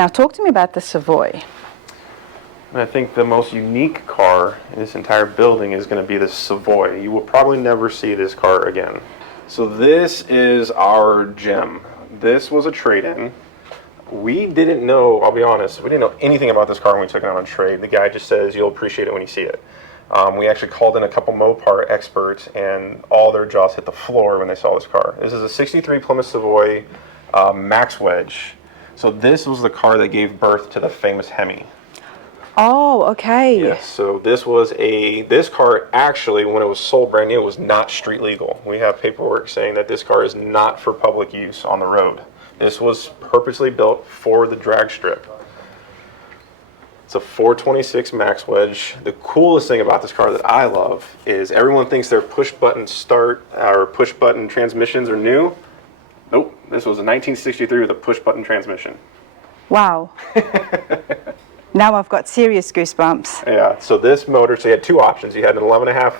Now talk to me about the Savoy. I think the most unique car in this entire building is going to be the Savoy. You will probably never see this car again. So this is our gem. This was a trade-in. We didn't know, I'll be honest, we didn't know anything about this car when we took it out on trade. The guy just says, you'll appreciate it when you see it. We actually called in a couple Mopar experts, and all their jaws hit the floor when they saw this car. This is a 63 Plymouth Savoy MaxWedge. So this was the car that gave birth to the famous Hemi. Oh, okay. Yes, so this car actually, when it was sold brand new, was not street legal. We have paperwork saying that this car is not for public use on the road. This was purposely built for the drag strip. It's a 426 MaxWedge. The coolest thing about this car that I love is everyone thinks their push-button start or push-button transmissions are new. Nope, this was a 1963 with a push-button transmission. Wow. Now I've got serious goosebumps. Yeah, so this motor, so you had two options. You had an 11.5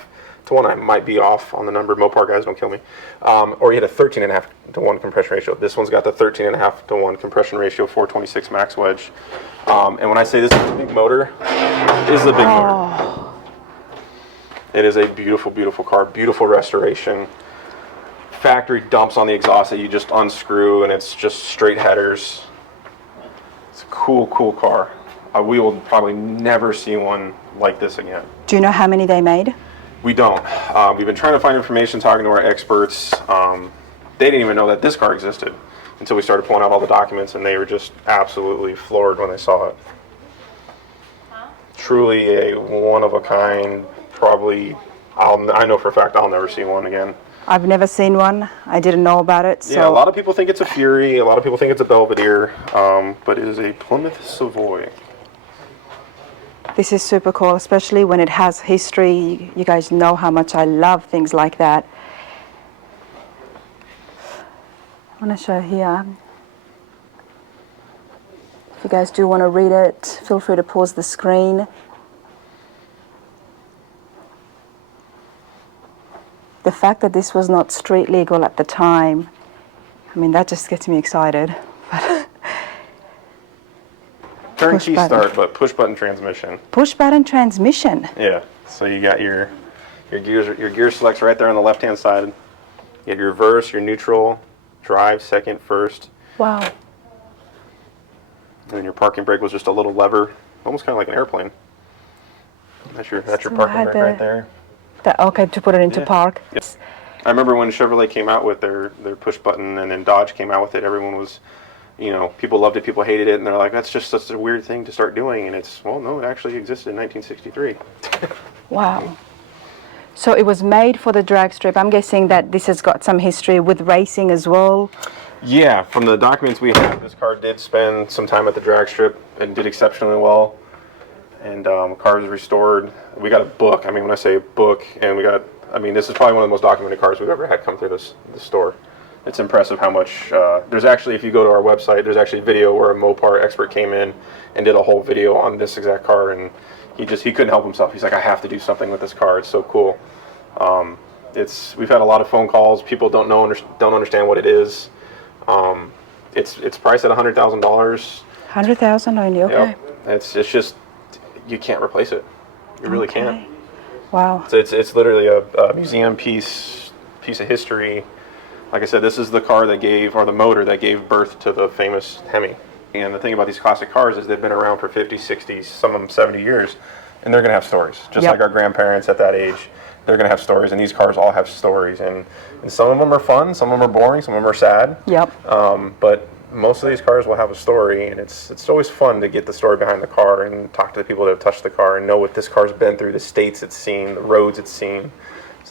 to 1, I might be off on the number, Mopar guys, don't kill me. Or you had a 13.5 to 1 compression ratio. This one's got the 13.5 to 1 compression ratio, 426 MaxWedge. And when I say this is a big motor, it is a big motor. It is a beautiful, beautiful car, beautiful restoration. Factory dumps on the exhaust that you just unscrew, and it's just straight headers. It's a cool, cool car. We will probably never see one like this again. Do you know how many they made? We don't. We've been trying to find information, talking to our experts. They didn't even know that this car existed until we started pulling out all the documents, and they were just absolutely floored when they saw it. Truly a one-of-a-kind, probably, I know for a fact I'll never see one again. I've never seen one. I didn't know about it. So. Yeah, a lot of people think it's a Fury, a lot of people think it's a Belvedere, but it is a Plymouth Savoy. This is super cool, especially when it has history. You guys know how much I love things like that. I want to show here. If you guys do want to read it, feel free to pause the screen. The fact that this was not street legal at the time, I mean, that just gets me excited. Turnkey start, but push-button transmission. Push-button transmission. Yeah. So you got your gear selects right there on the left-hand side. You have your reverse, your neutral, drive, second, first. Wow. And then your parking brake was just a little lever, almost kind of like an airplane. That's your parking brake right there. Okay, to put it into park. Yes. I remember when Chevrolet came out with their push button, and then Dodge came out with it. Everyone was, you know, people loved it, people hated it, and they're like, that's just such a weird thing to start doing. And it's, well, no, it actually existed in 1963. Wow. So it was made for the drag strip. I'm guessing that this has got some history with racing as well. Yeah, from the documents we have, this car did spend some time at the drag strip and did exceptionally well. And car was restored. We got a book. I mean, when I say book, and we got, I mean, this is probably one of the most documented cars we've ever had come through this store. It's impressive how much, there's actually, if you go to our website, there's actually a video where a Mopar expert came in and did a whole video on this exact car, and he couldn't help himself. He's like, I have to do something with this car. It's so cool. We've had a lot of phone calls. People don't understand what it is. It's priced at $100,000. $100,000 only, okay. Yep. It's just, you can't replace it. You really can't. Wow. It's literally a museum piece of history. Like I said, this is the car that gave, or the motor that gave birth to the famous Hemi. And the thing about these classic cars is they've been around for 50, 60, some of them 70 years, and they're going to have stories. Just like our grandparents at that age, they're going to have stories, and these cars all have stories. And some of them are fun, some of them are boring, some of them are sad. Yep. But most of these cars will have a story, and it's always fun to get the story behind the car and talk to the people that have touched the car and know what this car's been through, the states it's seen, the roads it's seen.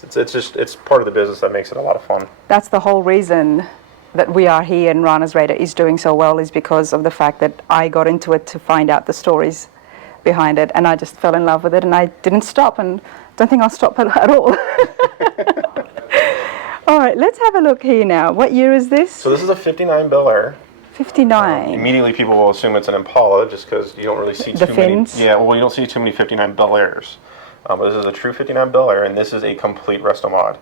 It's part of the business that makes it a lot of fun. That's the whole reason that we are here and Rana's Radar is doing so well, is because of the fact that I got into it to find out the stories behind it, and I just fell in love with it, and I didn't stop, and don't think I'll stop at all. All right, let's have a look here now. What year is this? So this is a 59 Bel Air. 59. Immediately people will assume it's an Impala just because you don't really see the too fins? many. Yeah, well, you don't see too many 59 Bel Airs. But this is a true 59 Bel Air, and this is a complete Restomod.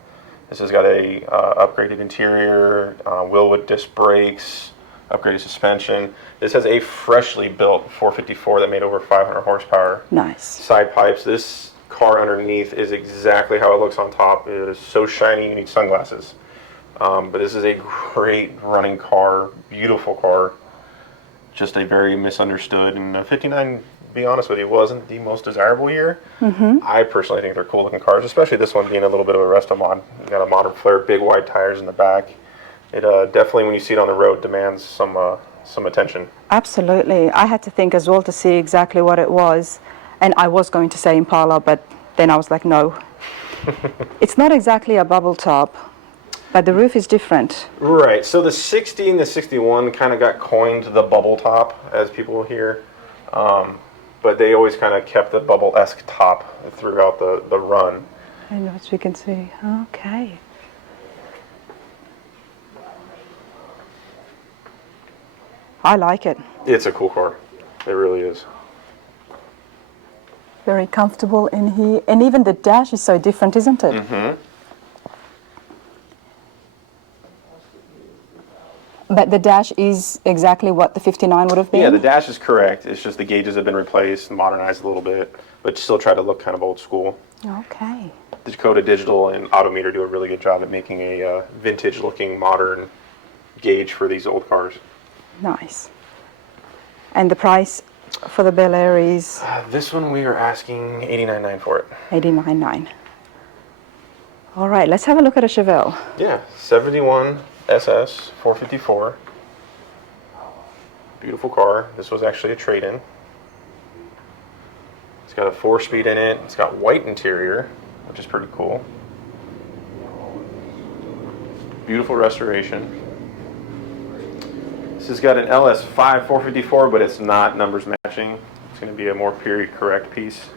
This has got a upgraded interior, Wilwood disc brakes, upgraded suspension. This has a freshly built 454 that made over 500 horsepower. Nice. Side pipes. This car underneath is exactly how it looks on top. It is so shiny you need sunglasses. But this is a great running car, beautiful car. Just a very misunderstood, and 59, to be honest with you, wasn't the most desirable year. I personally think they're cool looking cars, especially this one being a little bit of a Restomod. You got a modern flare, big wide tires in the back. It definitely, when you see it on the road, demands some attention. Absolutely. I had to think as well to see exactly what it was, and I was going to say Impala, but then I was like, no. It's not exactly a bubble top, but the roof is different. Right, so the 60 and the 61 kind of got coined the bubble top, as people will hear. But they always kind of kept the bubble-esque top throughout the run. And as we can see, okay. I like it. It's a cool car. It really is. Very comfortable in here. And even the dash is so different, isn't it? But the dash is exactly what the 59 would have been? Yeah, the dash is correct. It's just the gauges have been replaced, modernized a little bit, but still try to look kind of old school. Okay. The Dakota Digital and Autometer do a really good job at making a vintage-looking, modern gauge for these old cars. Nice. And the price for the Bel Air is? This one we are asking $89,900 for it. $89,900. All right, let's have a look at a Chevelle. Yeah, 71 SS 454. Beautiful car. This was actually a trade-in. It's got a 4-speed in it. It's got white interior, which is pretty cool. Beautiful restoration. This has got an LS5 454, but it's not numbers matching. It's going to be a more period correct piece.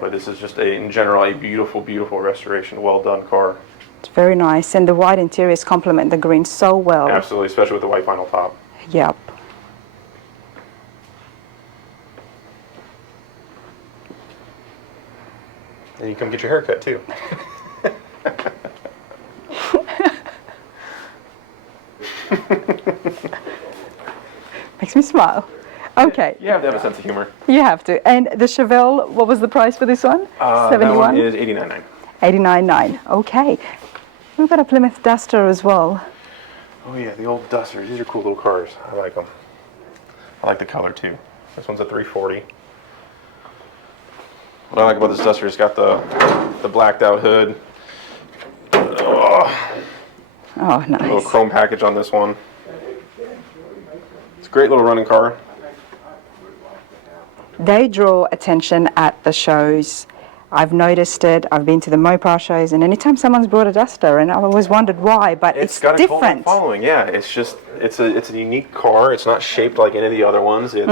But this is just, in general, a beautiful, beautiful restoration, well done car. It's very nice, and the white interiors complement the green so well. Absolutely, especially with the white vinyl top. Yep. And you come get your haircut too. Makes me smile. Okay. You have to have a sense of humor. You have to. And the Chevelle, what was the price for this one? 71? That one is $89,900. $89,900. Okay. We've got a Plymouth Duster as well. Oh yeah, the old Dusters. These are cool little cars. I like them. I like the color too. This one's a 340. What I like about this Duster is it's got the blacked out hood. Oh, nice. Little chrome package on this one. It's a great little running car. They draw attention at the shows. I've noticed it. I've been to the Mopar shows, and anytime someone's brought a Duster, and I've always wondered why, but it's got different. a cult following, yeah. It's just it's a unique car. It's not shaped like any of the other ones. It's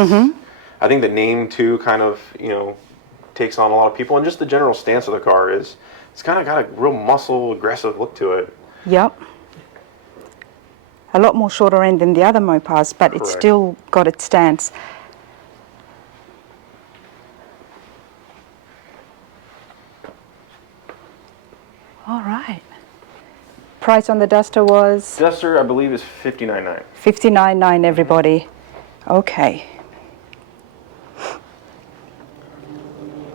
I think the name too kind of takes on a lot of people, and just the general stance of the car is it's kind of got a real muscle, aggressive look to it. Yep. A lot more shorter end than the other Mopars, but it's Correct. still got its stance. All right. Price on the Duster was? Duster, I believe, is $59,900. $59,900, everybody. Okay.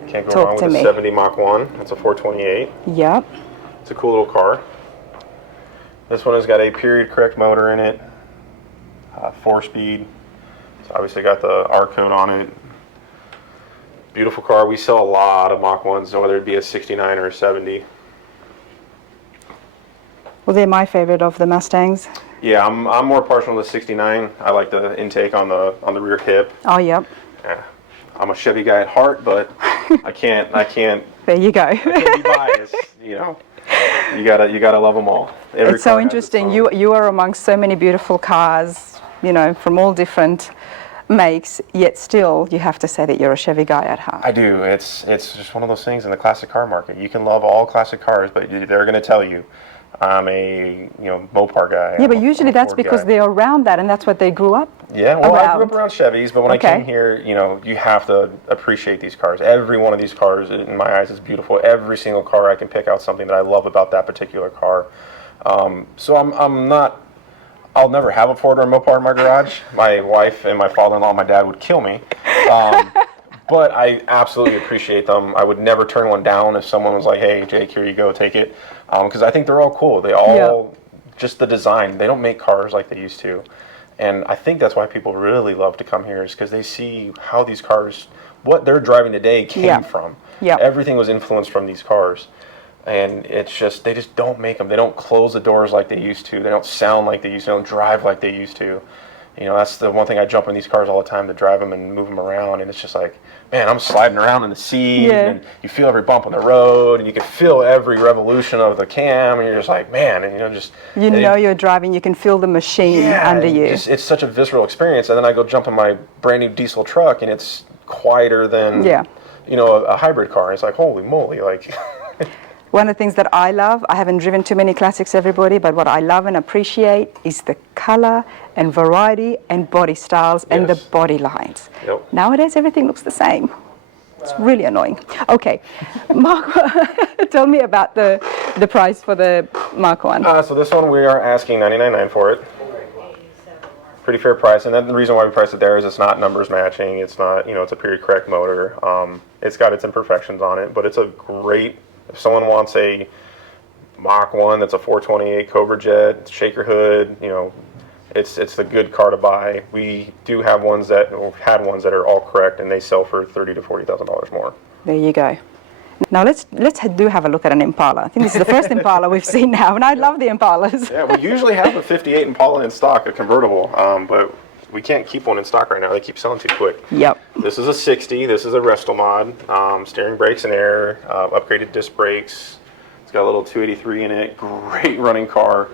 Can't go Talk wrong to with me. a 70 Mach 1. That's a 428. Yep. It's a cool little car. This one has got a period correct motor in it, 4-speed. It's obviously got the R code on it. Beautiful car. We sell a lot of Mach 1s, whether it be a 69 or a 70. Well, they're my favorite of the Mustangs. Yeah, I'm more partial to the 69. I like the intake on the rear hip. Oh, yep. Yeah. I'm a Chevy guy at heart, but I can't There you go. be biased. You gotta love them all. Every It's so car has interesting. its own. You are amongst so many beautiful cars, from all different makes, yet still you have to say that you're a Chevy guy at heart. I do. It's just one of those things in the classic car market. You can love all classic cars, but they're going to tell you, I'm a Mopar guy. Yeah, but I'm usually a that's Ford because guy. they're around that, and that's what they grew up Yeah, well, I grew around. up around Chevys, but when I Okay. came here, you have to appreciate these cars. Every one of these cars, in my eyes, is beautiful. Every single car, I can pick out something that I love about that particular car. So I'm not I'll never have a Ford or a Mopar in my garage. My wife and my father-in-law and my dad would kill me. But I absolutely appreciate them. I would never turn one down if someone was like, hey, Jake, here you go, take it. Because I think they're all cool. They all, just the design, they don't make cars like they used to. And I think that's why people really love to come here, is because they see how these cars, what they're driving today came from. Everything was influenced from these cars. And it's just, they just don't make them. They don't close the doors like they used to. They don't sound like they used to. They don't drive like they used to. You know, that's the one thing. I jump in these cars all the time to drive them and move them around, and it's just like, man, I'm sliding around in the seat, and you feel every bump on the road, and you can feel every revolution of the cam, and you're just like, man, and you're driving, you can feel the machine under you. It's such a visceral experience. And then I go jump in my brand new diesel truck, and it's quieter than a hybrid car. It's like, holy moly, like. One of the things that I love, I haven't driven too many classics, everybody, but what I love and appreciate is the color and variety and body styles and the body lines. Nowadays, everything looks the same. It's really annoying. Okay, Mark, tell me about the price for the Mark 1. So this one, we are asking $99,900 for it. Pretty fair price, and then the reason why we priced it there is it's not numbers matching. It's not, it's a period correct motor. It's got its imperfections on it, but it's a great. If someone wants a Mach 1 that's a 428 Cobra Jet, shaker hood, it's the good car to buy. We do have ones that, had ones that are all correct, and they sell for $30,000 to $40,000 more. There you go. Now let's have a look at an Impala. I think this is the first Impala we've seen now, and I love the Impalas. Yeah, we usually have a 58 Impala in stock, a convertible, but we can't keep one in stock right now. They keep selling too quick. This is a 60. This is a Restomod. Steering, brakes, and air. Upgraded disc brakes. It's got a little 283 in it. Great running car.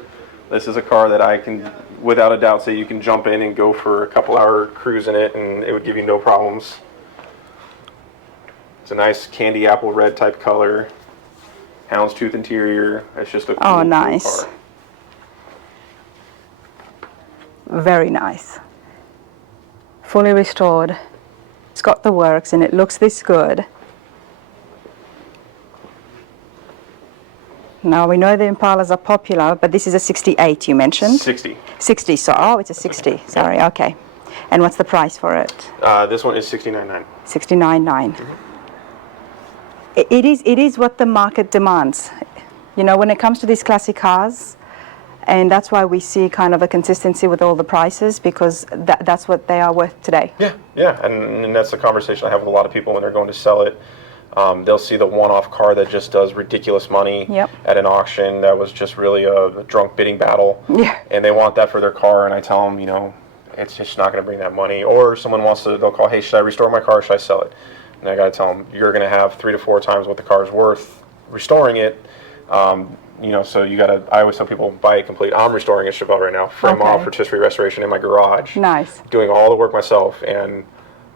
This is a car that I can, without a doubt, say you can jump in and go for a couple-hour cruise in it, and it would give you no problems. It's a nice candy apple red type color. Houndstooth interior. It's just a cool, nice. cool car. Very nice. Fully restored. It's got the works and it looks this good. Now we know the Impalas are popular, but this is a 68 you mentioned? 60. 60, so it's a 60, sorry, okay. And what's the price for it? This one is $69,900. $69,900. It is what the market demands. When it comes to these classic cars, and that's why we see kind of a consistency with all the prices, because that's what they are worth today. Yeah, and that's the conversation I have with a lot of people when they're going to sell it. They'll see the one-off car that just does ridiculous money at an auction that was just really a drunk bidding battle, and they want that for their car, and I tell them, it's just not going to bring that money. Or someone they'll call, hey, should I restore my car, should I sell it? And I got to tell them, you're going to have 3 to 4 times what the car's worth restoring it. So I always tell people, buy it complete. I'm restoring a Chevelle right now, from off rotisserie restoration in my garage. Nice. Doing all the work myself, and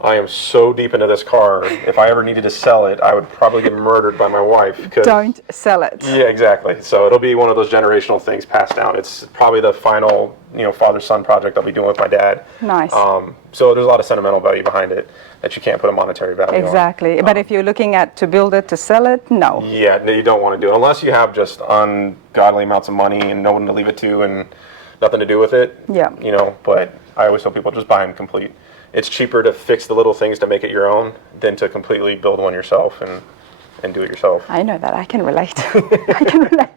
I am so deep into this car, if I ever needed to sell it, I would probably get murdered by my wife. Don't sell it. Yeah, exactly. So it'll be one of those generational things passed down. It's probably the final, father-son project I'll be doing with my dad. Nice. So there's a lot of sentimental value behind it that you can't put a monetary value on. Exactly. But if you're looking at to build it, to sell it, no. Yeah, no, you don't want to do it. Unless you have just ungodly amounts of money and no one to leave it to and nothing to do with it. Yeah. But I always tell people, just buy them complete. It's cheaper to fix the little things to make it your own than to completely build one yourself and do it yourself. I know that. I can relate. I can relate.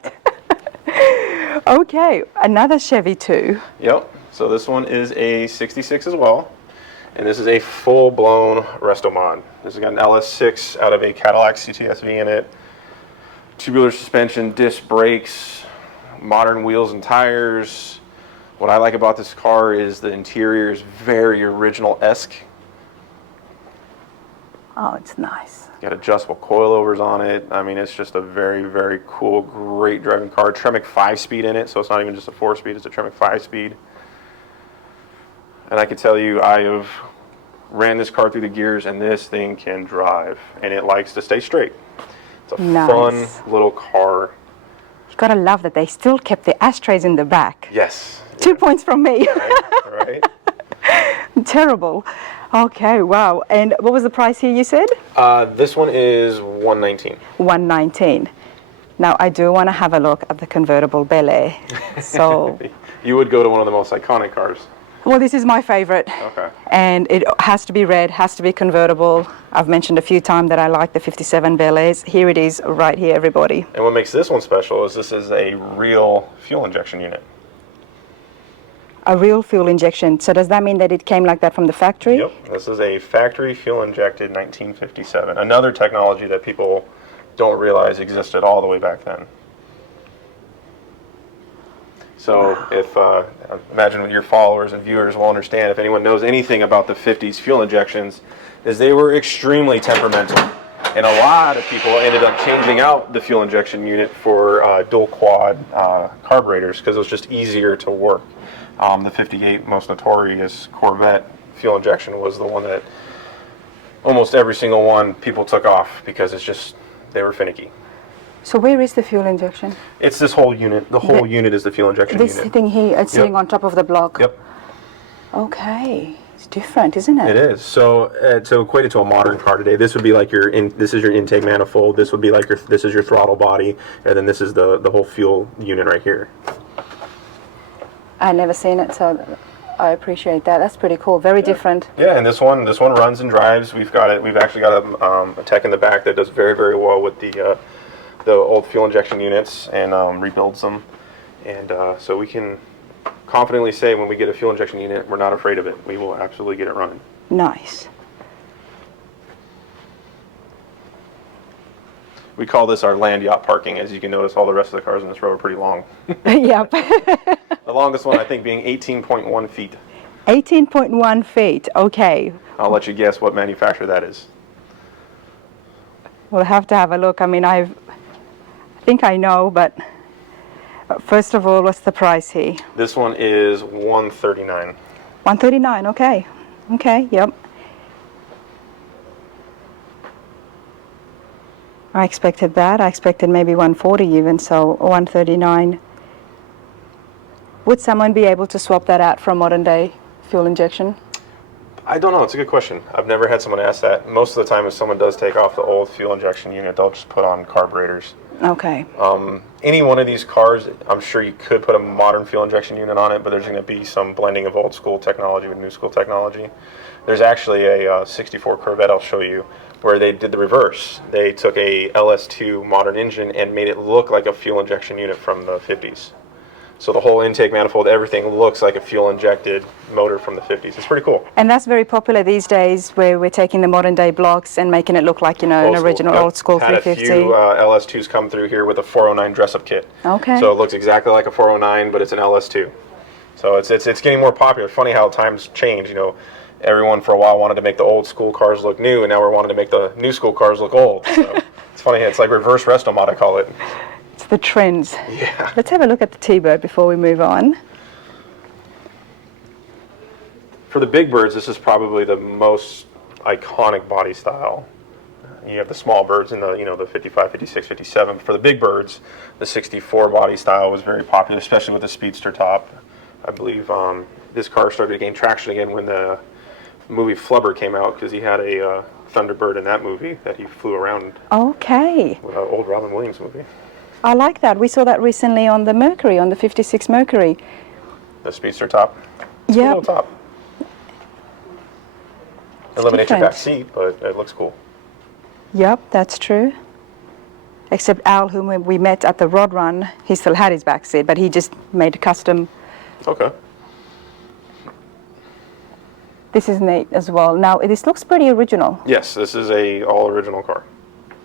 Okay, another Chevy too. Yep. So this one is a 66 as well. And this is a full-blown Restomod. This has got an LS6 out of a Cadillac CTSV in it. Tubular suspension, disc brakes, modern wheels and tires. What I like about this car is the interior is very original-esque. Oh, it's nice. Got adjustable coilovers on it. I mean, it's just a very, very cool, great driving car. Tremec 5-speed in it, so it's not even just a 4-speed, it's a Tremec 5-speed. And I can tell you, I have ran this car through the gears, and this thing can drive, and it likes to stay straight. It's a fun little car. You've got to love that they still kept the ashtrays in the back. Yes. 2 points from me. Right. Terrible. Okay, wow. And what was the price here you said? This one is $119. $119. Now I do want to have a look at the convertible Bel Air. So you would go to one of the most iconic cars. Well, this is my favorite. Okay. And it has to be red, has to be convertible. I've mentioned a few times that I like the 57 Bel Airs. Here it is right here, everybody. And what makes this one special is this is a real fuel injection unit. A real fuel injection. So does that mean that it came like that from the factory? Yep. This is a factory fuel injected 1957. Another technology that people don't realize existed all the way back then. So if, imagine your followers and viewers will understand, if anyone knows anything about the 50s fuel injections, is they were extremely temperamental. And a lot of people ended up changing out the fuel injection unit for dual quad carburetors because it was just easier to work. The 58 most notorious Corvette fuel injection was the one that almost every single one people took off because it's just, they were finicky. So where is the fuel injection? It's this whole unit. The whole unit is the fuel injection unit. This thing here, it's sitting on top of the block? Yep. Okay. It's different, isn't it? It is. So to equate it to a modern car today, this would be like this is your intake manifold, this would be like this is your throttle body, and then this is the whole fuel unit right here. I've never seen it, so I appreciate that. That's pretty cool. Very different. Yeah, and this one runs and drives. We've actually got a tech in the back that does very, very well with the old fuel injection units and rebuilds them, and so we can confidently say when we get a fuel injection unit, we're not afraid of it. We will absolutely get it running. Nice. We call this our land yacht parking. As you can notice, all the rest of the cars on this road are pretty long. Yep. The longest one, I think, being 18.1 feet. 18.1 feet. Okay. I'll let you guess what manufacturer that is. We'll have to have a look. I mean, I think I know, but first of all, what's the price here? This one is $139. $139. Okay. Okay. Yep. I expected that. I expected maybe 140 even, so 139. Would someone be able to swap that out for a modern day fuel injection? I don't know. It's a good question. I've never had someone ask that. Most of the time, if someone does take off the old fuel injection unit, they'll just put on carburetors. Okay. Any one of these cars, I'm sure you could put a modern fuel injection unit on it, but there's going to be some blending of old school technology with new school technology. There's actually a 64 Corvette I'll show you where they did the reverse. They took a LS2 modern engine and made it look like a fuel injection unit from the 50s. So the whole intake manifold, everything looks like a fuel-injected motor from the 50s. It's pretty cool. And that's very popular these days, where we're taking the modern-day blocks and making it look like, you know, an original old-school 350. Had a few LS2s come through here with a 409 dress-up kit. Okay. So it looks exactly like a 409, but it's an LS2. So it's getting more popular. Funny how times change. You know, everyone for a while wanted to make the old-school cars look new, and now we're wanting to make the new-school cars look old. So it's funny. It's like reverse Restomod, I call it. It's the trends. Yeah. Let's have a look at the T-Bird before we move on. For the big birds, this is probably the most iconic body style. You have the small birds in the, you know, the 55, 56, 57. For the big birds, the 64 body style was very popular, especially with the speedster top. I believe this car started to gain traction again when the movie Flubber came out, because he had a Thunderbird in that movie that he flew around. Okay. With an old Robin Williams movie. I like that. We saw that recently on the Mercury, on the 56 Mercury. The speedster top. Yeah. Little top. Eliminates your back seat, but it looks cool. Yep, that's true. Except Al, whom we met at the Rod Run, he still had his back seat, but he just made a custom. Okay. This is neat as well. Now, this looks pretty original. Yes, this is a all original car.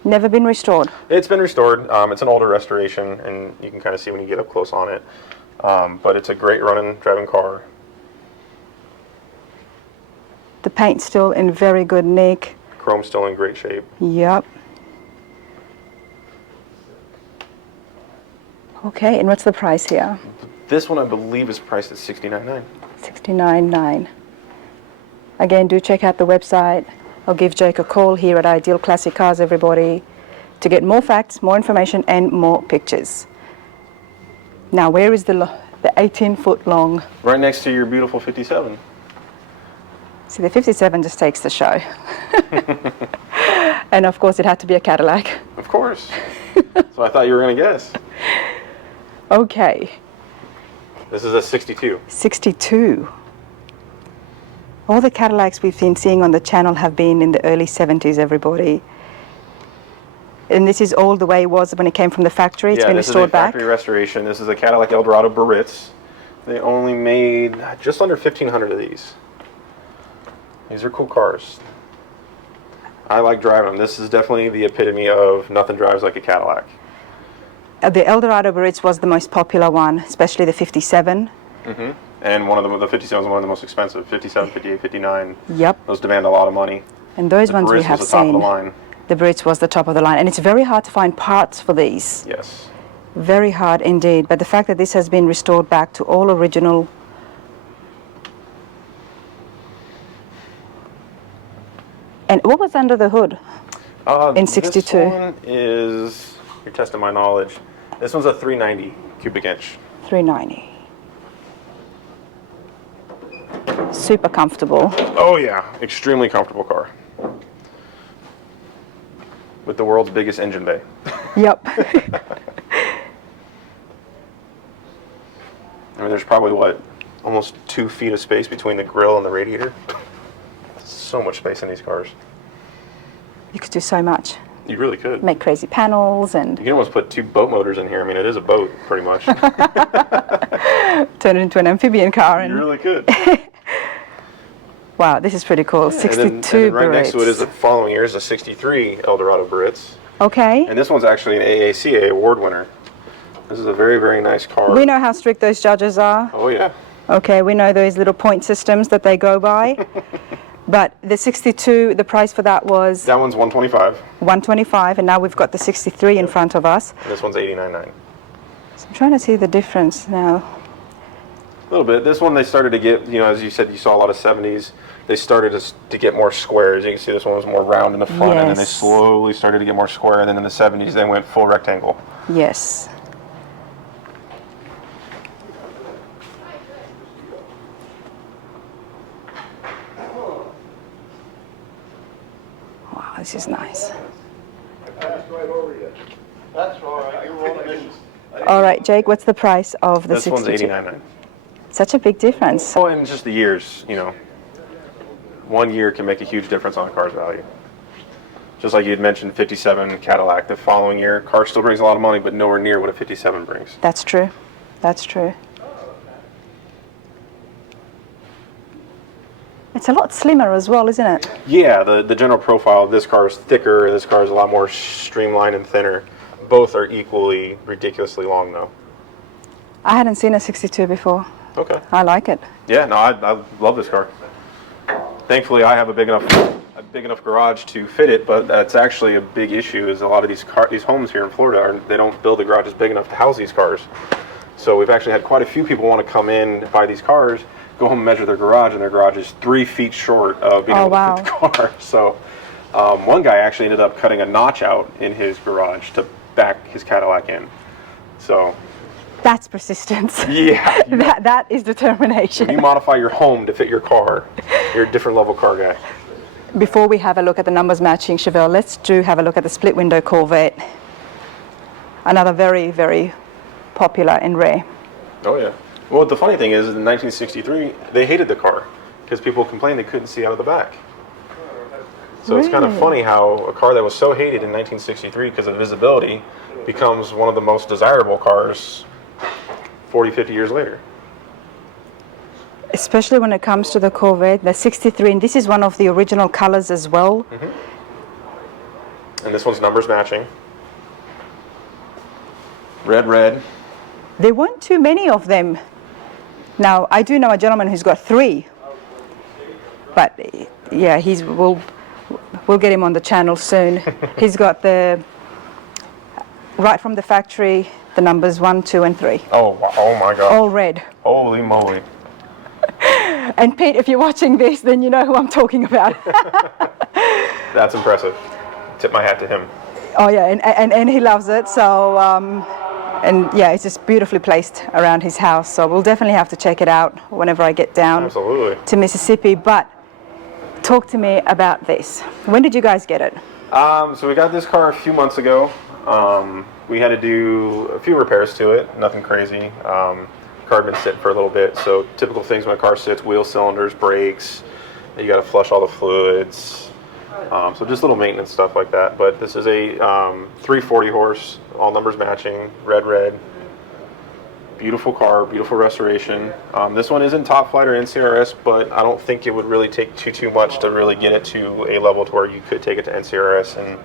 Never been restored. It's been restored. It's an older restoration, and you can kind of see when you get up close on it. But it's a great running, driving car. The paint's still in very good nick. Chrome's still in great shape. Yep. Okay, and what's the price here? This one, I believe, is priced at $69,900. $69,900. Again, do check out the website. I'll give Jake a call here at Ideal Classic Cars, everybody, to get more facts, more information, and more pictures. Now, where is the 18-foot long? Right next to your beautiful 57. See, the 57 just takes the show. And of course, it had to be a Cadillac. Of course. So I thought you were going to guess. Okay. This is a 62. 62. All the Cadillacs we've been seeing on the channel have been in the early 70s, everybody. And this is all the way it was when it came from the factory. It's been restored back. Yeah, this is a factory restoration. This is a Cadillac Eldorado Biarritz. They only made just under 1,500 of these. These are cool cars. I like driving them. This is definitely the epitome of nothing drives like a Cadillac. The Eldorado Biarritz was the most popular one, especially the 57. Mm-hmm. And one of them, the 57 is one of the most expensive. 57, 58, 59. Yep. Those demand a lot of money. And those ones we have was the top seen. of the line. The Biarritz was the top of the line. And it's very hard to find parts for these. Yes. Very hard indeed. But the fact that this has been restored back to all original. And what was under the hood in 62? This one is, you're testing my knowledge, this one's a 390 cubic inch. 390. Super comfortable. Oh yeah, extremely comfortable car. With the world's biggest engine bay. Yep. I mean, there's probably, what, almost 2 feet of space between the grille and the radiator? So much space in these cars. You could do so much. You really could. Make crazy panels and You can almost put 2 boat motors in here. I mean, it is a boat, pretty much. turn it into an amphibian car. You And really could. wow, this is pretty cool. 62 and then right next to it is Biarritz. the following year is a 63 Eldorado Biarritz. Okay. And this one's actually an AACA award winner. This is a very, very nice car. We know how strict those judges are. Oh, yeah. Okay, we know those little point systems that they go by. But the 62, the price for that was That one's 125. 125, and now we've got the 63 in front of us. And this one's 89.9. So I'm trying to see the difference now. A little bit. This one they started to get, you know, as you said, you saw a lot of 70s. They started to get more squares. You can see this one was more round in the front, and then they Yes. slowly started to get more square. And then in the 70s, they went full rectangle. Yes. Wow, this is nice. All right, Jake, what's the price of the This 62? one's 89.9. Such a big difference. Oh, and just the years, you know. 1 year can make a huge difference on a car's value. Just like you had mentioned, 57 Cadillac. The following year, car still brings a lot of money, but nowhere near what a 57 brings. That's true. That's true. It's a lot slimmer as well, isn't it? Yeah, the general profile of this car is thicker. This car is a lot more streamlined and thinner. Both are equally ridiculously long, though. I hadn't seen a 62 before. Okay. I like it. Yeah, no, I love this car. Thankfully, I have a big enough garage to fit it, but that's actually a big issue. Is a lot of these homes here in Florida they don't build the garages big enough to house these cars. So we've actually had quite a few people want to come in, buy these cars, go home and measure their garage, and their garage is 3 feet short of being able to fit the car. So one guy actually ended up cutting a notch out in his garage to back his Cadillac in. So That's persistence. yeah, that is determination. you modify your home to fit your car, you're a different level car guy. Before we have a look at the numbers matching Chevelle, let's have a look at the split window Corvette. Another very, very popular and rare. Oh yeah. Well, the funny thing is, in 1963, they hated the car because people complained they couldn't see out of the back. So it's kind of Really? funny how a car that was so hated in 1963 because of visibility becomes one of the most desirable cars 40, 50 years later. Especially when it comes to the Corvette, the 63, and this is one of the original colors as well. And this one's numbers matching. Red, red. There weren't too many of them. Now, I do know a gentleman who's got 3. But yeah, we'll get him on the channel soon. He's got right from the factory, the numbers 1, 2, and 3. Oh, wow. Oh my God. All red. Holy moly. And Pete, if you're watching this, then you know who I'm talking about. That's impressive. Tip my hat to him. Oh yeah, and he loves it. So, and yeah, it's just beautifully placed around his house. So we'll definitely have to check it out whenever I get down Absolutely. to Mississippi. But talk to me about this. When did you guys get it? So we got this car a few months ago. We had to do a few repairs to it, nothing crazy. Car car had been sitting for a little bit. So typical things when a car sits: wheel cylinders, brakes. You got to flush all the fluids. So just little maintenance stuff like that. But this is a 340 horse, all numbers matching, red. Beautiful car, beautiful restoration. This one isn't top flight or NCRS, but I don't think it would really take too much to really get it to a level to where you could take it to NCRS and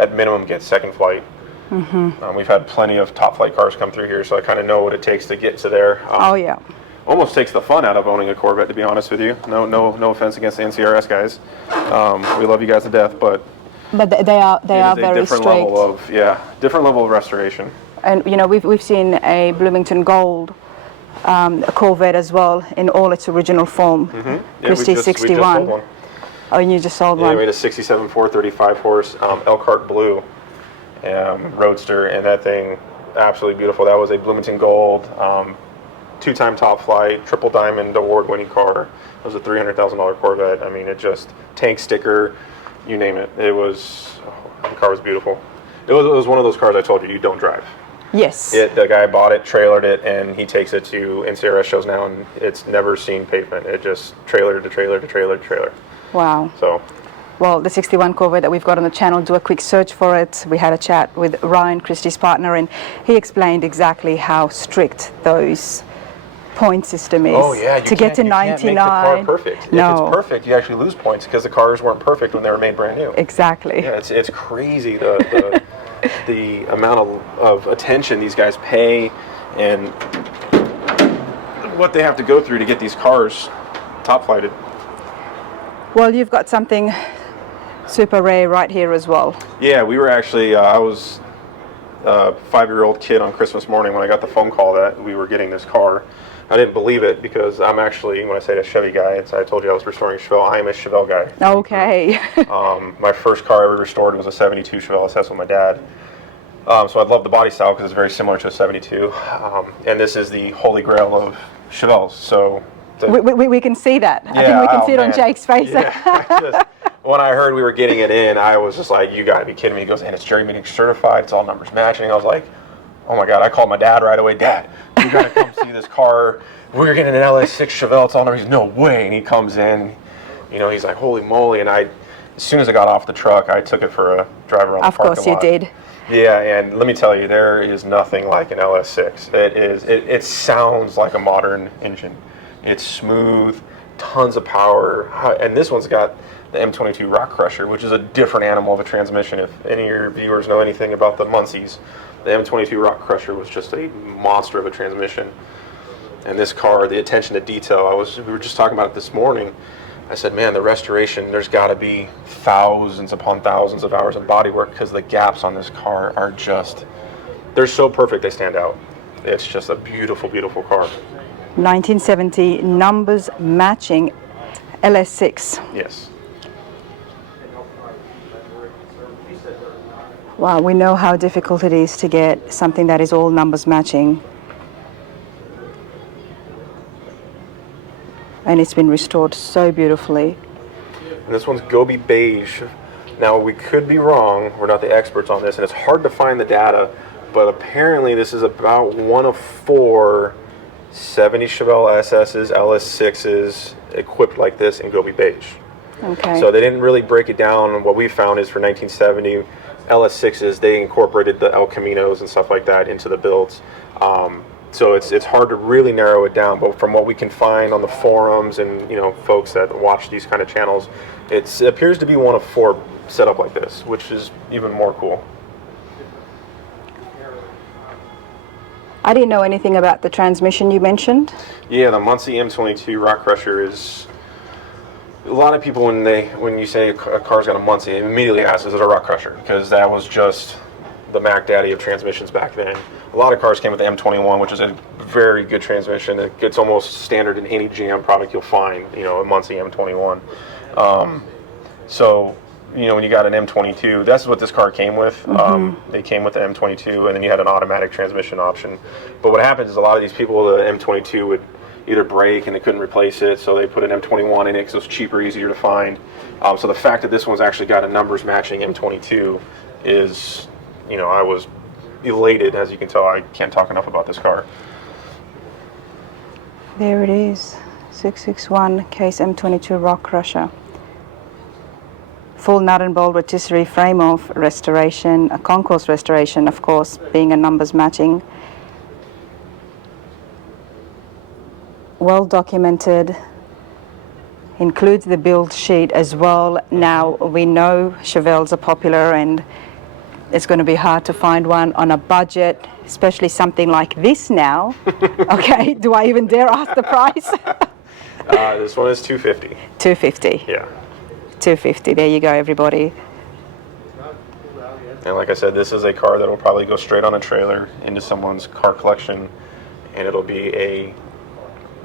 at minimum get second flight. We've had plenty of top flight cars come through here, so I kind of know what it takes to get to there. Oh yeah. Almost takes the fun out of owning a Corvette, to be honest with you. No offense against the NCRS guys. We love you guys to death, but they are very different strict. level of different level of restoration. And you know, we've seen a Bloomington Gold a Corvette as well in all its original form. Christie 61. We just sold one. Oh, and you just sold Yeah, one. we had a 67 435 horse Elkhart Blue Roadster, and that thing absolutely beautiful. That was a Bloomington Gold, two-time top flight, triple diamond award-winning car. It was a $300,000 Corvette. I mean, it just tank sticker, you name it. The car was beautiful. It was one of those cars I told you don't drive. Yes. The guy bought it, trailered it, and he takes it to NCRS shows now, and it's never seen pavement. It just trailer to trailer to trailer to trailer. Wow. So. Well, the 61 Corvette that we've got on the channel, do a quick search for it. We had a chat with Ryan, Christie's partner, and he explained exactly how strict those point system is. Oh yeah, to get to 99. You can't make the car perfect. No. If it's perfect, you actually lose points because the cars weren't perfect when they were made brand new. Exactly. Yeah, it's crazy the amount of attention these guys pay and what they have to go through to get these cars top flighted. Well, you've got something super rare right here as well. Yeah, we were actually, I was a 5-year-old kid on Christmas morning when I got the phone call that we were getting this car. I didn't believe it because I'm actually, when I say a Chevy guy, I told you I was restoring a Chevelle, I'm a Chevelle guy. Okay. My first car I ever restored was a 72 Chevelle SS with my dad. So I love the body style because it's very similar to a 72. And this is the holy grail of Chevelles. So we can see that. I think we can see it on Jake's face. Yeah, when I heard we were getting it in, I was just like, you gotta be kidding me. He goes, and it's Jerry Meeting certified, it's all numbers matching. I was like, oh my God, I called my dad right away. Dad, you gotta come see this car. We're getting an LS6 Chevelle, it's all numbers. He's, no way. And he comes in, you know, he's like, holy moly. And as soon as I got off the truck, I took it for a drive around the parking lot. Of course you did. Yeah, and let me tell you, there is nothing like an LS6. It sounds like a modern engine. It's smooth, tons of power, and this one's got the M22 Rock Crusher, which is a different animal of a transmission. If any of your viewers know anything about the Muncies, the M22 Rock Crusher was just a monster of a transmission. And this car, the attention to detail, we were just talking about it this morning. I said, man, the restoration, there's got to be thousands upon thousands of hours of bodywork because the gaps on this car are just, they're so perfect they stand out. It's just a beautiful, beautiful car. 1970 numbers matching LS6. Yes. Wow, we know how difficult it is to get something that is all numbers matching. And it's been restored so beautifully. And this one's Gobi Beige. Now, we could be wrong. We're not the experts on this, and it's hard to find the data, but apparently this is about one of 4 70 Chevelle SS's, LS6s equipped like this in Gobi Beige. Okay. So they didn't really break it down. What we found is for 1970 LS6s, they incorporated the El Caminos and stuff like that into the builds. So it's hard to really narrow it down, but from what we can find on the forums and folks that watch these kind of channels, it appears to be one of 4 set up like this, which is even more cool. I didn't know anything about the transmission you mentioned. Yeah, the Muncie M22 Rock Crusher is. A lot of people, when you say a car's got a Muncie, immediately ask, is it a Rock Crusher? Because that was just the Mac Daddy of transmissions back then. A lot of cars came with the M21, which is a very good transmission. It's almost standard in any GM product you'll find, a Muncie M21. So, when you got an M22, that's what this car came with. They came with the M22, and then you had an automatic transmission option. But what happens is a lot of these people, the M22 would either break and they couldn't replace it, so they put an M21 in it because it was cheaper, easier to find. So the fact that this one's actually got a numbers matching M22 is, I was elated. As you can tell, I can't talk enough about this car. There it is, 661 Case M22 Rock Crusher. Full nut and bolt rotisserie frame-off restoration, a concourse restoration, of course, being a numbers matching. Well documented, includes the build sheet as well. Now, we know Chevelles are popular and it's going to be hard to find one on a budget, especially something like this now. Okay, do I even dare ask the price? This one is $250. $250. Yeah. $250. There you go, everybody. And like I said, this is a car that will probably go straight on a trailer into someone's car collection, and it'll be a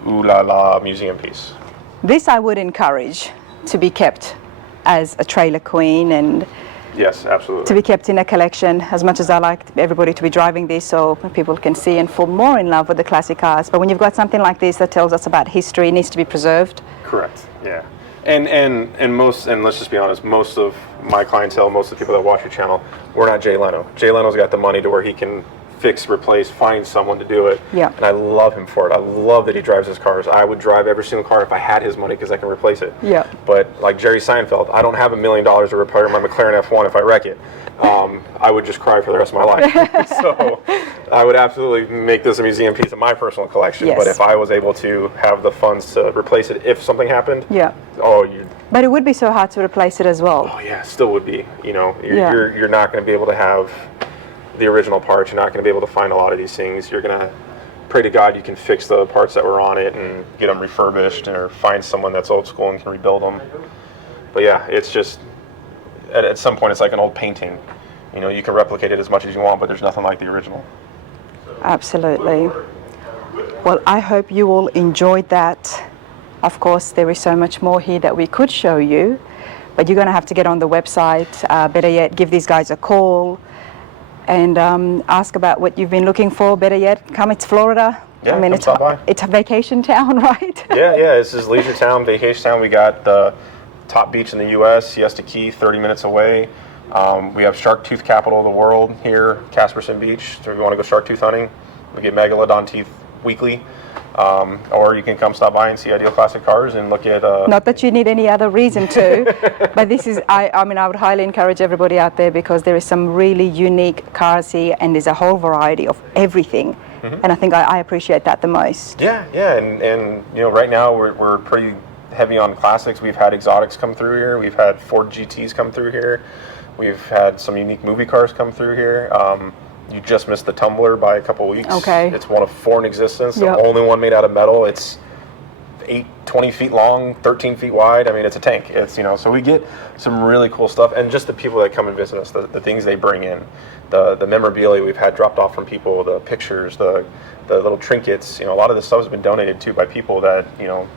ooh la la museum piece. This I would encourage to be kept as a trailer queen, and yes, absolutely, to be kept in a collection. As much as I like everybody to be driving this so people can see and fall more in love with the classic cars, but when you've got something like this that tells us about history, it needs to be preserved. Correct. Yeah. And let's just be honest, most of my clientele, most of the people that watch your channel, we're not Jay Leno. Jay Leno's got the money to where he can fix, replace, find someone to do it. Yeah. And I love him for it. I love that he drives his cars. I would drive every single car if I had his money because I can replace it. Yeah. But like Jerry Seinfeld, I don't have $1 million to repair my McLaren F1 if I wreck it. I would just cry for the rest of my life. So I would absolutely make this a museum piece of my personal collection. Yes. But if I was able to have the funds to replace it if something happened, Yeah. oh, you. But it would be so hard to replace it as well. Oh yeah, still would be. You know, Yeah. you're not going to be able to have the original parts. You're not going to be able to find a lot of these things. You're going to pray to God you can fix the parts that were on it and get them refurbished, or find someone that's old school and can rebuild them. But yeah, it's just at some point it's like an old painting. You know, you can replicate it as much as you want, but there's nothing like the original. Absolutely. Well, I hope you all enjoyed that. Of course, there is so much more here that we could show you, but you're going to have to get on the website. Better yet, give these guys a call and ask about what you've been looking for. Better yet, come. It's Florida. Yeah, I mean, stop by. It's a vacation town, right? Yeah, this is leisure town, vacation town. We got the top beach in the U.S., Siesta Key, 30 minutes away. We have shark tooth capital of the world here, Casperson Beach. So if you want to go shark tooth hunting, we get megalodon teeth weekly. Or you can come stop by and see Ideal Classic Cars and look at... Not that you need any other reason to, but this is, I mean, I would highly encourage everybody out there because there is some really unique cars here and there's a whole variety of everything. Mm-hmm. And I think I appreciate that the most. Yeah, and you know, right now we're pretty heavy on classics. We've had exotics come through here. We've had Ford GTs come through here. We've had some unique movie cars come through here. You just missed the Tumbler by a couple weeks. Okay. It's one of 4 in existence. Yep. The only one made out of metal. It's 20 feet long, 13 feet wide. I mean, it's a tank. It's, you know, so we get some really cool stuff, and just the people that come and visit us, the things they bring in, the memorabilia we've had dropped off from people, the pictures, the little trinkets. You know, a lot of this stuff has been donated to by people that, you know,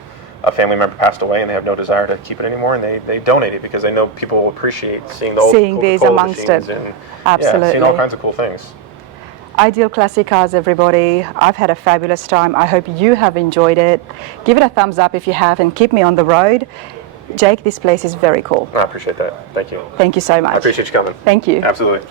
a family member passed away and they have no desire to keep it anymore, and they donate it because they know people will appreciate seeing the old these amongst it. And, absolutely. Yeah, seeing all kinds of cool things. Ideal Classic Cars, everybody. I've had a fabulous time. I hope you have enjoyed it. Give it a thumbs up if you have, and keep me on the road. Jake, this place is very cool. I appreciate that. Thank you. Thank you so much. I appreciate you coming. Thank you. Absolutely.